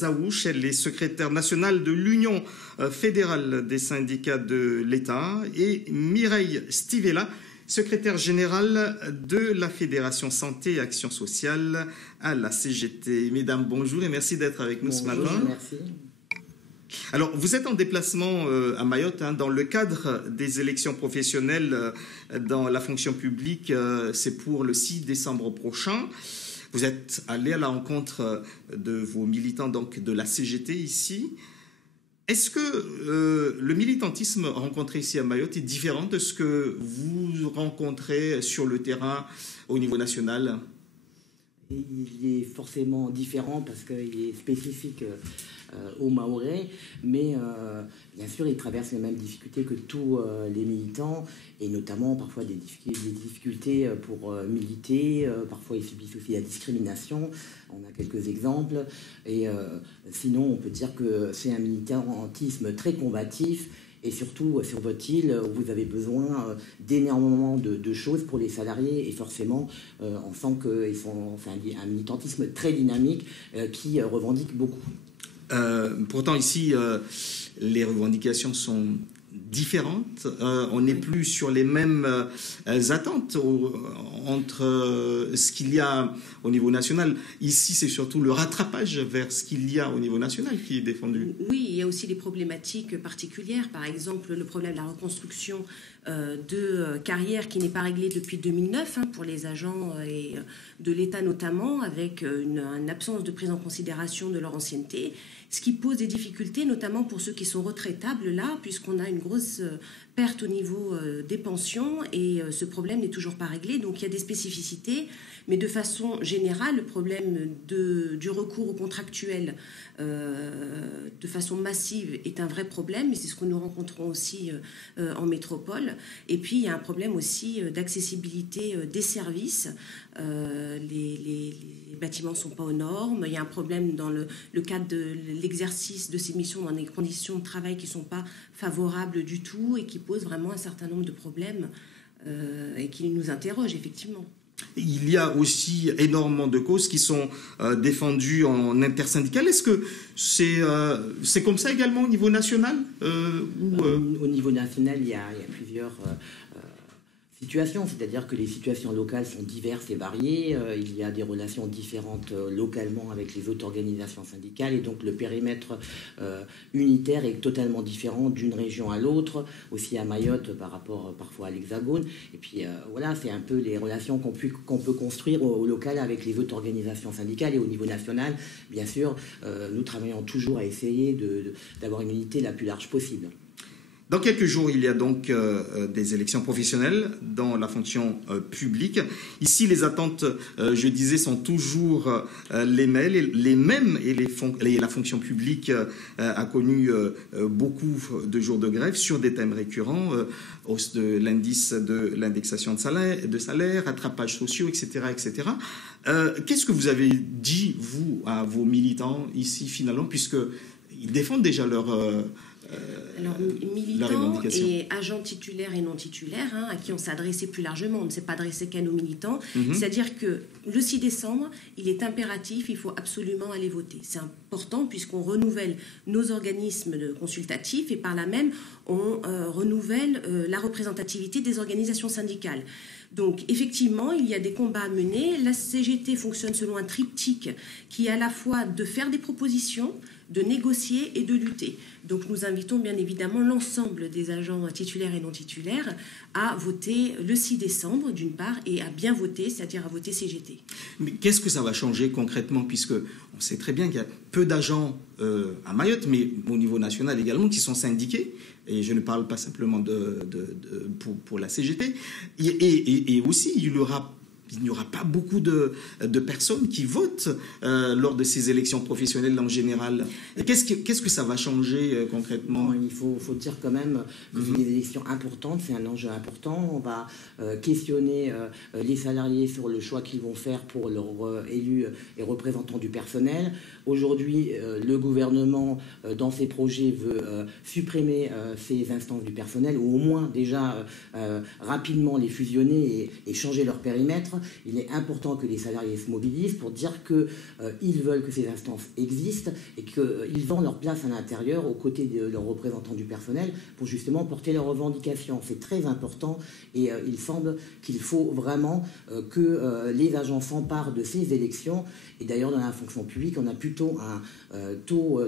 Zaouch, elle est secrétaire nationale de l'Union fédérale des syndicats de l'État, et Mireille Stivella, secrétaire générale de la Fédération Santé et Action Sociale à la CGT. Mesdames, bonjour et merci d'être avec nous ce matin. Bonjour, merci. Alors, vous êtes en déplacement à Mayotte dans le cadre des élections professionnelles dans la fonction publique. C'est pour le 6 décembre prochain. Vous êtes allé à la rencontre de vos militants donc de la CGT ici. Est-ce que le militantisme rencontré ici à Mayotte est différent de ce que vous rencontrez sur le terrain au niveau national ? Il est forcément différent parce qu'il est spécifique aux Mahorais, mais bien sûr, il traverse les mêmes difficultés que tous les militants, et notamment parfois des difficultés pour militer, parfois ils subissent aussi la discrimination. On a quelques exemples, et sinon on peut dire que c'est un militantisme très combatif. Et surtout, sur votre île, vous avez besoin d'énormément de choses pour les salariés. Et forcément, on sent que c'est un militantisme très dynamique qui revendique beaucoup. Pourtant, ici, les revendications sont différentes. On n'est plus sur les mêmes attentes entre ce qu'il y a au niveau national. Ici, c'est surtout le rattrapage vers ce qu'il y a au niveau national qui est défendu. Oui, il y a aussi des problématiques particulières. Par exemple, le problème de la reconstruction de carrière qui n'est pas réglée depuis 2009 pour les agents et de l'État notamment, avec une absence de prise en considération de leur ancienneté, ce qui pose des difficultés, notamment pour ceux qui sont retraitables là, puisqu'on a une grosse perte au niveau des pensions et ce problème n'est toujours pas réglé. Donc il y a des spécificités, mais de façon générale, le problème du recours aux contractuels de façon massive est un vrai problème, et c'est ce que nous rencontrons aussi en métropole. Et puis il y a un problème aussi d'accessibilité des services. Les bâtiments ne sont pas aux normes. Il y a un problème dans le cadre de l'exercice de ces missions dans des conditions de travail qui ne sont pas favorables du tout et qui posent vraiment un certain nombre de problèmes et qui nous interrogent effectivement. Il y a aussi énormément de causes qui sont défendues en intersyndical. Est-ce que c'est comme ça également au niveau national Au niveau national, il y a plusieurs situations, c'est-à-dire que les situations locales sont diverses et variées. Il y a des relations différentes localement avec les autres organisations syndicales, et donc le périmètre unitaire est totalement différent d'une région à l'autre, aussi à Mayotte par rapport parfois à l'Hexagone. Et puis voilà, c'est un peu les relations qu'on peut construire au local avec les autres organisations syndicales. Et au niveau national, bien sûr, nous travaillons toujours à essayer d'avoir une unité la plus large possible. Dans quelques jours, il y a donc des élections professionnelles dans la fonction publique. Ici, les attentes, je disais, sont toujours les mêmes et la fonction publique a connu beaucoup de jours de grève sur des thèmes récurrents, hausse de l'indice de l'indexation de salaire, rattrapage sociaux, etc. etc. Qu'est-ce que vous avez dit, vous, à vos militants ici, finalement, puisqu'ils défendent déjà leur... Alors, militants et agents titulaires et non titulaires, à qui on s'est adressé plus largement, on ne s'est pas adressé qu'à nos militants. C'est-à-dire que le 6 décembre, il est impératif, il faut absolument aller voter. C'est important puisqu'on renouvelle nos organismes consultatifs et par là même, on renouvelle la représentativité des organisations syndicales. Donc, effectivement, il y a des combats à mener. La CGT fonctionne selon un triptyque qui est à la fois de faire des propositions, de négocier et de lutter. Donc nous invitons bien évidemment l'ensemble des agents titulaires et non titulaires à voter le 6 décembre d'une part et à bien voter, c'est-à-dire à voter CGT. Mais qu'est-ce que ça va changer concrètement, puisque on sait très bien qu'il y a peu d'agents à Mayotte, mais au niveau national également, qui sont syndiqués, et je ne parle pas simplement pour la CGT, et aussi il n'y aura pas beaucoup de personnes qui votent lors de ces élections professionnelles en général. Qu'est-ce que ça va changer concrètement ? Il faut dire quand même que c'est des élections importantes, c'est un enjeu important. On va questionner les salariés sur le choix qu'ils vont faire pour leurs élus et représentants du personnel. Aujourd'hui, le gouvernement, dans ses projets, veut supprimer ces instances du personnel, ou au moins déjà rapidement les fusionner et changer leur périmètre. il est important que les salariés se mobilisent pour dire qu'ils veulent que ces instances existent et qu'ils ont leur place à l'intérieur aux côtés de leurs représentants du personnel pour justement porter leurs revendications. C'est très important et il semble qu'il faut vraiment que les agents s'emparent de ces élections. Et d'ailleurs, dans la fonction publique, on a plutôt un taux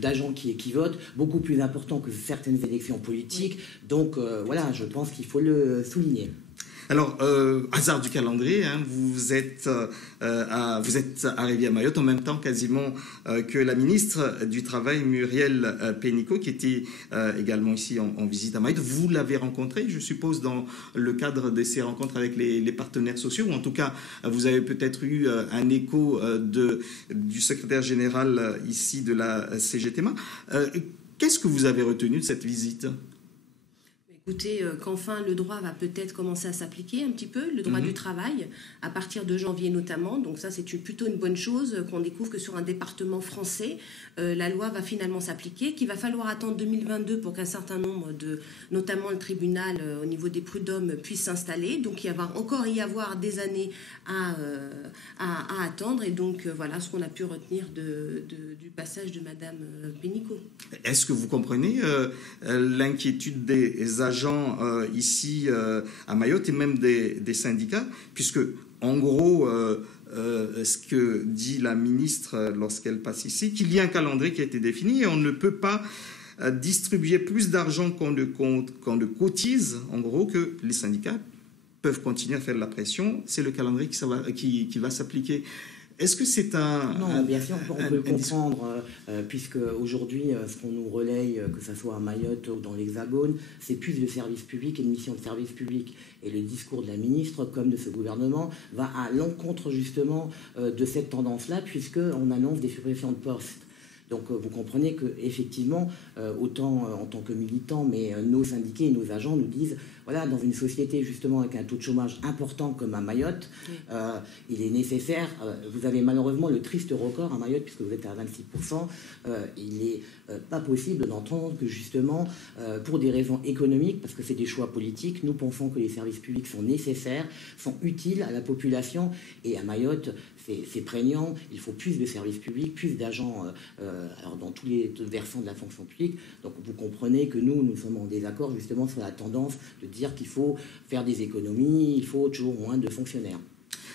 d'agents qui votent beaucoup plus important que certaines élections politiques. Donc voilà, je pense qu'il faut le souligner. Alors, hasard du calendrier, hein, vous êtes arrivé à Mayotte en même temps quasiment que la ministre du Travail, Muriel Pénicaud, qui était également ici en visite à Mayotte. Vous l'avez rencontrée, je suppose, dans le cadre de ces rencontres avec les partenaires sociaux, ou en tout cas, vous avez peut-être eu un écho du secrétaire général ici de la CGTMA. Qu'est-ce que vous avez retenu de cette visite ? Écoutez, qu'enfin le droit va peut-être commencer à s'appliquer un petit peu, le droit du travail, à partir de janvier notamment. Donc ça, c'est plutôt une bonne chose qu'on découvre que sur un département français, la loi va finalement s'appliquer, qu'il va falloir attendre 2022 pour qu'un certain nombre notamment le tribunal au niveau des prud'hommes, puisse s'installer. Donc il va encore y avoir des années à attendre. Et donc voilà ce qu'on a pu retenir du passage de Madame Pénicaud. Est-ce que vous comprenez l'inquiétude des agents ici à Mayotte et même des syndicats, puisque en gros ce que dit la ministre lorsqu'elle passe ici, qu'il y a un calendrier qui a été défini et on ne peut pas distribuer plus d'argent qu'on ne cotise, en gros, que les syndicats peuvent continuer à faire de la pression. C'est le calendrier qui va s'appliquer. Est-ce que c'est Non, bien sûr, on peut le comprendre, puisque aujourd'hui, ce qu'on nous relaye, que ce soit à Mayotte ou dans l'Hexagone, c'est plus de service public et de mission de service public. Et le discours de la ministre, comme de ce gouvernement, va à l'encontre justement de cette tendance-là, puisqu'on annonce des suppressions de postes. Donc vous comprenez qu'effectivement, autant en tant que militants, mais nos syndiqués et nos agents nous disent, voilà, dans une société justement avec un taux de chômage important comme à Mayotte, il est nécessaire, vous avez malheureusement le triste record à Mayotte, puisque vous êtes à 26%, il n'est pas possible d'entendre que justement, pour des raisons économiques, parce que c'est des choix politiques, nous pensons que les services publics sont nécessaires, sont utiles à la population, et à Mayotte, c'est prégnant, il faut plus de services publics, plus d'agents alors dans tous les versants de la fonction publique. Donc vous comprenez que nous sommes en désaccord justement sur la tendance de dire qu'il faut faire des économies, il faut toujours moins de fonctionnaires.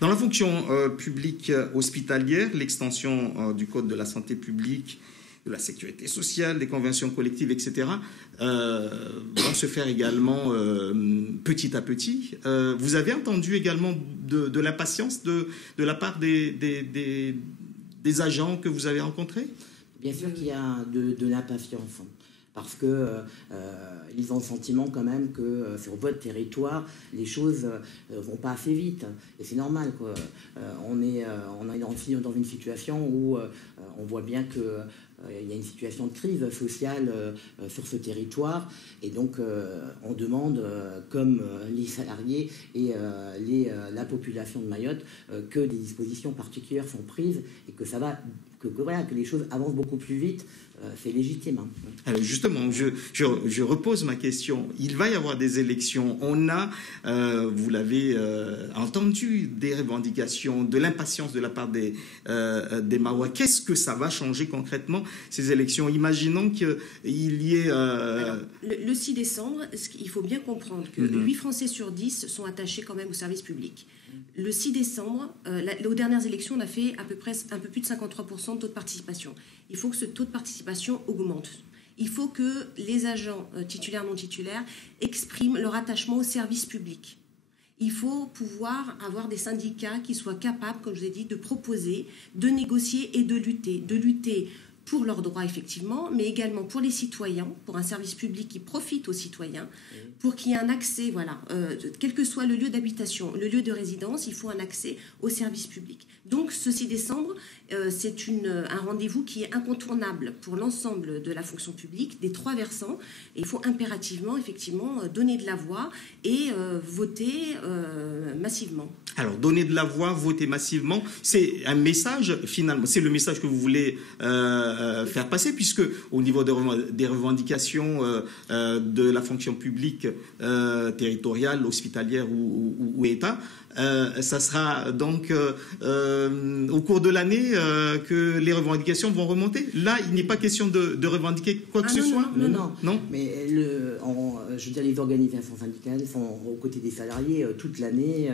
Dans la fonction publique hospitalière, l'extension du Code de la santé publique, de la sécurité sociale, des conventions collectives, etc., vont se faire également petit à petit. Vous avez entendu également de l'impatience de la part des agents que vous avez rencontrés ? Bien sûr qu'il y a de l'impatience, parce qu'ils ont le sentiment quand même que sur votre territoire, les choses ne vont pas assez vite. Et c'est normal, quoi. On est dans une situation où on voit bien que il y a une situation de crise sociale sur ce territoire, et donc on demande, comme les salariés et la population de Mayotte, que des dispositions particulières sont prises et que que les choses avancent beaucoup plus vite. C'est légitime. Alors justement, je repose ma question. Il va y avoir des élections. On a, vous l'avez entendu, des revendications, de l'impatience de la part des Mahorais. Qu'est-ce que ça va changer concrètement, ces élections? Imaginons qu'il y ait... Alors, le 6 décembre, il faut bien comprendre que 8 Français sur 10 sont attachés quand même au service public. Le 6 décembre, aux dernières élections, on a fait à peu près un peu plus de 53% de taux de participation. Il faut que ce taux de participation augmente. Il faut que les agents titulaires, non titulaires, expriment leur attachement au service public. Il faut pouvoir avoir des syndicats qui soient capables, comme je vous ai dit, de proposer, de négocier et de lutter. De lutter pour leurs droits, effectivement, mais également pour les citoyens, pour un service public qui profite aux citoyens, pour qu'il y ait un accès, voilà, quel que soit le lieu d'habitation, le lieu de résidence, il faut un accès au service public. Donc, ce 6 décembre, c'est un rendez-vous qui est incontournable pour l'ensemble de la fonction publique, des 3 versants. Et il faut impérativement, effectivement, donner de la voix et voter massivement. Alors, donner de la voix, voter massivement, c'est un message, finalement, c'est le message que vous voulez faire passer, puisque au niveau des revendications de la fonction publique territoriale, hospitalière ou État, ça sera donc au cours de l'année que les revendications vont remonter. Là, il n'est pas question de revendiquer quoi que ce soit. Non. Mais je veux dire, les organisations syndicales sont aux côtés des salariés toute l'année,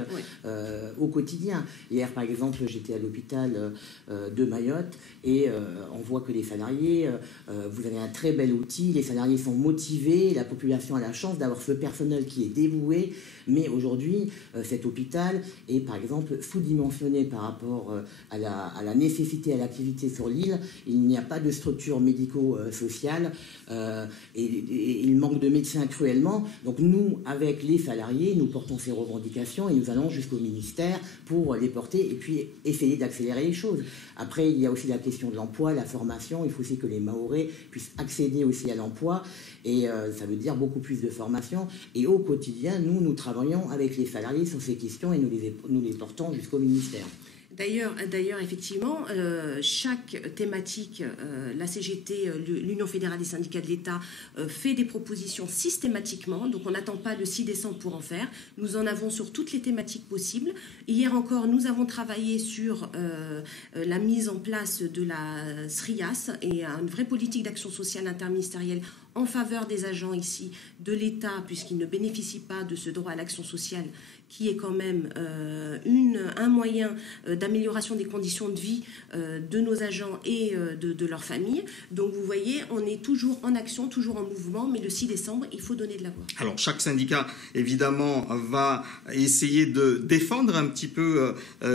au quotidien. Hier, par exemple, j'étais à l'hôpital de Mayotte et on voit que les salariés, vous avez un très bel outil, les salariés sont motivés, la population a la chance d'avoir ce personnel qui est dévoué, mais aujourd'hui, cet hôpital est par exemple sous-dimensionné par rapport à la nécessité, à l'activité sur l'île. Il n'y a pas de structure médico-sociale et il manque de médecins cruellement. Donc nous, avec les salariés, nous portons ces revendications et nous allons jusqu'au ministère pour les porter et puis essayer d'accélérer les choses. Après, il y a aussi la question de l'emploi, la formation. Il faut aussi que les Mahorais puissent accéder aussi à l'emploi et ça veut dire beaucoup plus de formation. Et au quotidien, nous travaillons avec les salariés sur ces questions et nous les portons jusqu'au ministère. D'ailleurs, effectivement, chaque thématique, la CGT, l'Union fédérale des syndicats de l'État, fait des propositions systématiquement. Donc, on n'attend pas le 6 décembre pour en faire. Nous en avons sur toutes les thématiques possibles. Hier encore, nous avons travaillé sur la mise en place de la SRIAS et une vraie politique d'action sociale interministérielle en faveur des agents ici de l'État, puisqu'ils ne bénéficient pas de ce droit à l'action sociale, qui est quand même un moyen d'amélioration des conditions de vie de nos agents et de leurs familles. Donc vous voyez, on est toujours en action, toujours en mouvement, mais le 6 décembre, il faut donner de la voix. Alors chaque syndicat, évidemment, va essayer de défendre un petit peu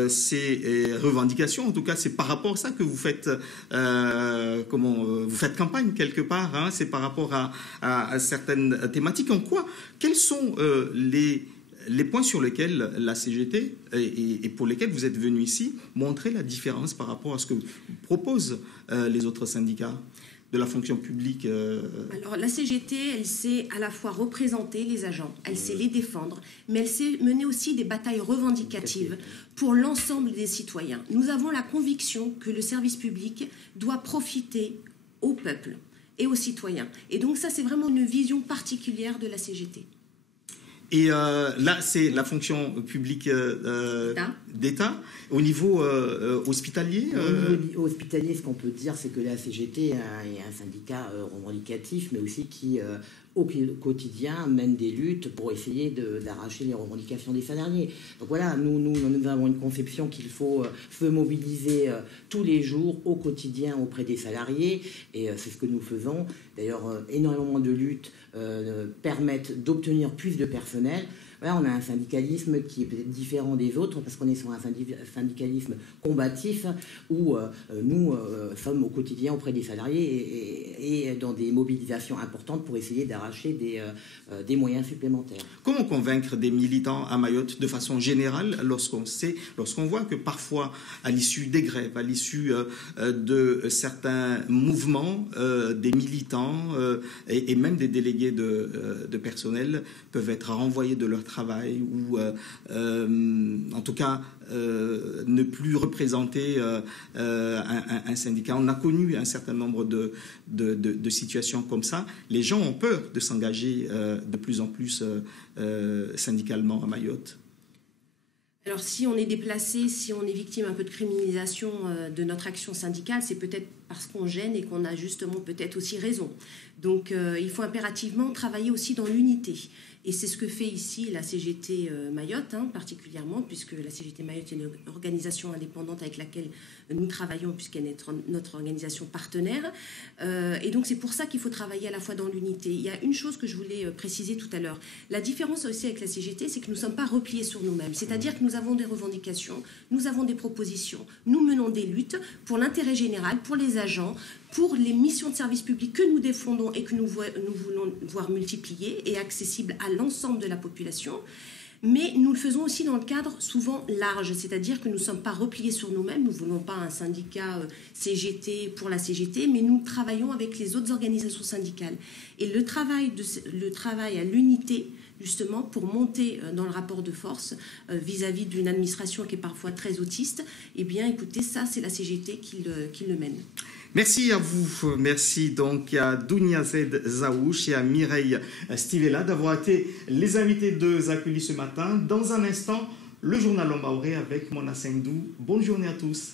ses revendications. En tout cas, c'est par rapport à ça que vous faites, vous faites campagne quelque part. Hein, c'est par rapport à certaines thématiques. En quoi, quels sont les points sur lesquels la CGT et pour lesquels vous êtes venu ici montrer la différence par rapport à ce que proposent les autres syndicats de la fonction publique? Alors la CGT, elle sait à la fois représenter les agents, elle sait les défendre, mais elle sait mener aussi des batailles revendicatives pour l'ensemble des citoyens. Nous avons la conviction que le service public doit profiter au peuple et aux citoyens. Et donc ça, c'est vraiment une vision particulière de la CGT. Et là, c'est la fonction publique d'État. Au niveau hospitalier Au niveau hospitalier, ce qu'on peut dire, c'est que la CGT est un syndicat revendicatif, mais aussi qui, au quotidien, mène des luttes pour essayer d'arracher les revendications des salariés. Donc voilà, nous avons une conception qu'il faut se mobiliser tous les jours, au quotidien, auprès des salariés, et c'est ce que nous faisons. D'ailleurs, énormément de luttes permettent d'obtenir plus de personnel. Voilà, on a un syndicalisme qui est peut-être différent des autres parce qu'on est sur un syndicalisme combatif où nous sommes au quotidien auprès des salariés et dans des mobilisations importantes pour essayer d'arracher des moyens supplémentaires. Comment convaincre des militants à Mayotte de façon générale lorsqu'on voit que parfois, à l'issue des grèves, à l'issue de certains mouvements, des militants et même des délégués de personnel peuvent être renvoyés de leur travail ou en tout cas ne plus représenter un syndicat. On a connu un certain nombre de situations comme ça. Les gens ont peur de s'engager de plus en plus syndicalement à Mayotte. Alors si on est déplacé, si on est victime un peu de criminalisation de notre action syndicale, c'est peut-être parce qu'on gêne et qu'on a justement peut-être aussi raison. Donc il faut impérativement travailler aussi dans l'unité. Et c'est ce que fait ici la CGT Mayotte, particulièrement, puisque la CGT Mayotte est une organisation indépendante avec laquelle nous travaillons, puisqu'elle est notre organisation partenaire. Et donc c'est pour ça qu'il faut travailler à la fois dans l'unité. Il y a une chose que je voulais préciser tout à l'heure. La différence aussi avec la CGT, c'est que nous ne sommes pas repliés sur nous-mêmes. C'est-à-dire que nous avons des revendications, nous avons des propositions, nous menons des luttes pour l'intérêt général, pour les agents, pour les missions de service public que nous défendons et que nous voulons voir multipliées et accessibles à l'ensemble de la population. Mais nous le faisons aussi dans le cadre souvent large, c'est-à-dire que nous ne sommes pas repliés sur nous-mêmes, nous ne voulons pas un syndicat CGT pour la CGT, mais nous travaillons avec les autres organisations syndicales. Et le travail à l'unité justement pour monter dans le rapport de force vis-à-vis d'une administration qui est parfois très autiste. Eh bien, écoutez, ça, c'est la CGT qui le mène. Merci à vous. Merci donc à Dounia Zed Zaouch et à Mireille Stivella d'avoir été les invités de Zakuli ce matin. Dans un instant, le journal en maoré avec Mona Sengdou. Bonne journée à tous.